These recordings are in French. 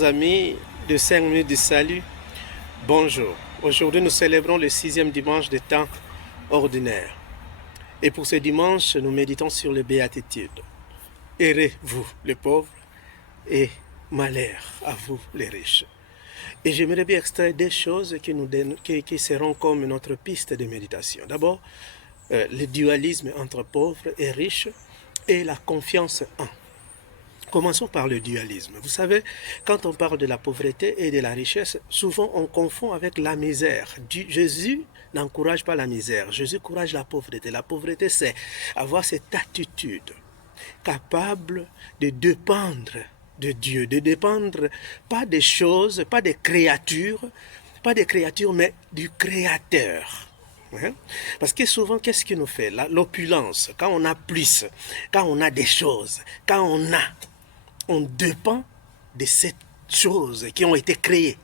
Chers amis de 5 minutes de salut, bonjour. Aujourd'hui, nous célébrons le 6e dimanche des temps ordinaires. Et pour ce dimanche, nous méditons sur les béatitudes. Heureux vous, les pauvres, et malheur à vous, les riches. Et j'aimerais bien extraire des choses qui seront comme notre piste de méditation. D'abord, le dualisme entre pauvres et riches et la confiance en. Commençons par le dualisme. Vous savez, quand on parle de la pauvreté et de la richesse, souvent on confond avec la misère. Jésus n'encourage pas la misère, Jésus encourage la pauvreté. La pauvreté, c'est avoir cette attitude capable de dépendre de Dieu, de dépendre pas des choses, pas des créatures, mais du Créateur. Parce que souvent, qu'est-ce qui nous fait? L'opulence, quand on a plus, quand on a des choses, quand on dépend de ces choses qui ont été créées.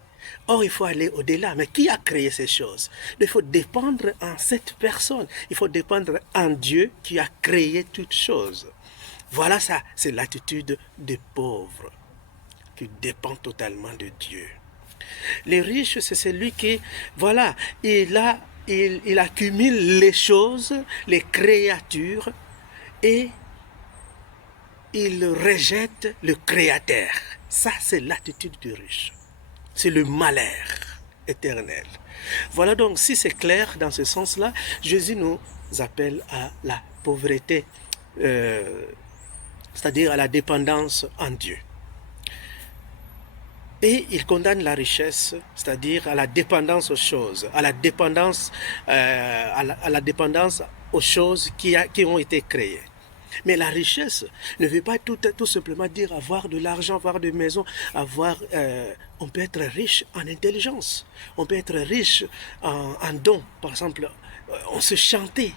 Or, il faut aller au-delà. Mais qui a créé ces choses? Il faut dépendre en cette personne. Il faut dépendre en Dieu qui a créé toutes choses. Voilà ça, c'est l'attitude des pauvres qui dépend totalement de Dieu. Les riches, c'est celui qui, voilà, il accumule les choses, les créatures, et il rejette le Créateur. Ça, c'est l'attitude du riche. C'est le malheur éternel. Voilà donc, si c'est clair dans ce sens-là, Jésus nous appelle à la pauvreté, c'est-à-dire à la dépendance en Dieu. Et il condamne la richesse, c'est-à-dire à la dépendance aux choses, à la dépendance aux choses qui ont été créées. Mais la richesse ne veut pas tout simplement dire avoir de l'argent, avoir des maisons, on peut être riche en intelligence, on peut être riche en dons. Par exemple, on se chanter,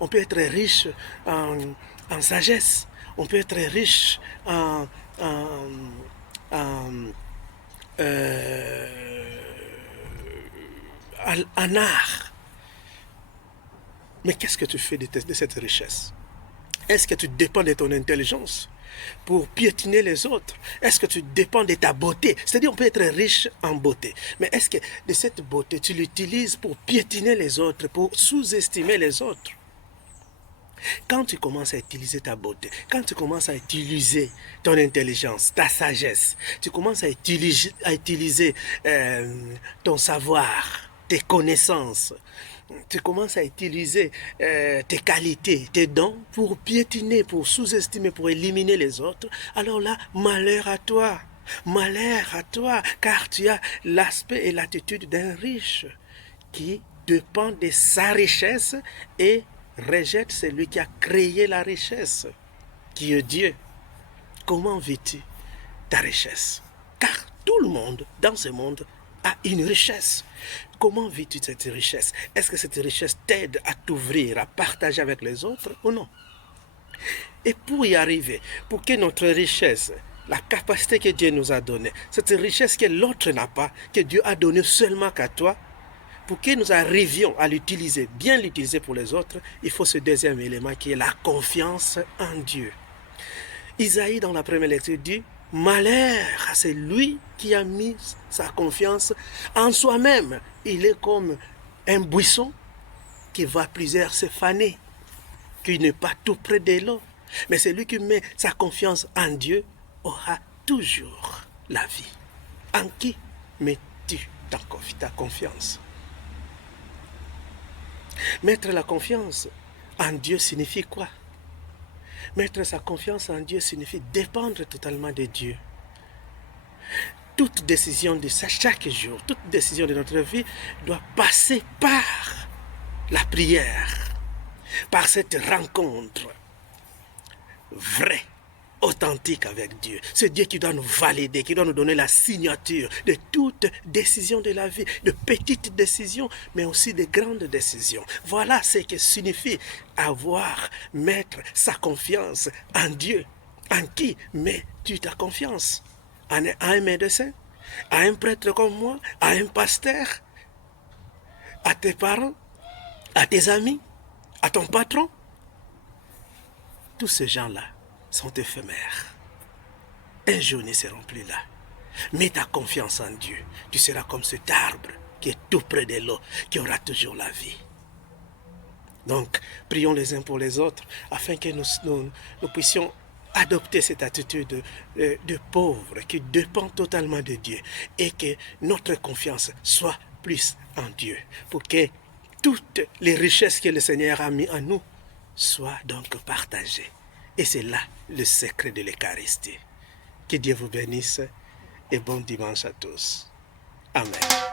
on peut être riche en sagesse, on peut être riche en art. Mais qu'est-ce que tu fais de cette richesse? Est-ce que tu dépends de ton intelligence pour piétiner les autres? Est-ce que tu dépends de ta beauté? C'est-à-dire, on peut être riche en beauté. Mais est-ce que de cette beauté, tu l'utilises pour piétiner les autres, pour sous-estimer les autres? Quand tu commences à utiliser ta beauté, quand tu commences à utiliser ton intelligence, ta sagesse, tu commences à utiliser ton savoir, tes connaissances, tu commences à utiliser tes qualités, tes dons pour piétiner, pour sous-estimer, pour éliminer les autres, alors là, malheur à toi, car tu as l'aspect et l'attitude d'un riche qui dépend de sa richesse et rejette celui qui a créé la richesse, qui est Dieu. Comment vis-tu ta richesse? Car tout le monde dans ce monde a une richesse. Comment vis-tu cette richesse? Est-ce que cette richesse t'aide à t'ouvrir, à partager avec les autres ou non? Et pour y arriver, pour que notre richesse, la capacité que Dieu nous a donnée, cette richesse que l'autre n'a pas, que Dieu a donnée seulement qu'à toi, pour que nous arrivions à l'utiliser, bien l'utiliser pour les autres, il faut ce deuxième élément qui est la confiance en Dieu. Isaïe, dans la première lecture, dit « Malheur à celui qui a mis sa confiance en soi-même. Il est comme un buisson qui va plusieurs se faner, qui n'est pas tout près de l'eau. Mais celui qui met sa confiance en Dieu aura toujours la vie. » En qui mets-tu ta confiance? Mettre la confiance en Dieu signifie quoi? Mettre sa confiance en Dieu signifie dépendre totalement de Dieu. Toute décision de chaque jour, toute décision de notre vie doit passer par la prière, par cette rencontre vraie, authentique avec Dieu. C'est Dieu qui doit nous valider, qui doit nous donner la signature de toute décision de la vie, de petites décisions, mais aussi de grandes décisions. Voilà ce que signifie mettre sa confiance en Dieu. En qui mets-tu ta confiance? À un médecin? À un prêtre comme moi? À un pasteur? À tes parents? À tes amis? À ton patron? Tous ces gens-là sont éphémères. Un jour, ils ne seront plus là. Mets ta confiance en Dieu. Tu seras comme cet arbre qui est tout près de l'eau, qui aura toujours la vie. Donc, prions les uns pour les autres afin que nous puissions adopter cette attitude de pauvre qui dépend totalement de Dieu et que notre confiance soit plus en Dieu pour que toutes les richesses que le Seigneur a mis en nous soient donc partagées. Et c'est là le secret de l'Eucharistie. Que Dieu vous bénisse et bon dimanche à tous. Amen.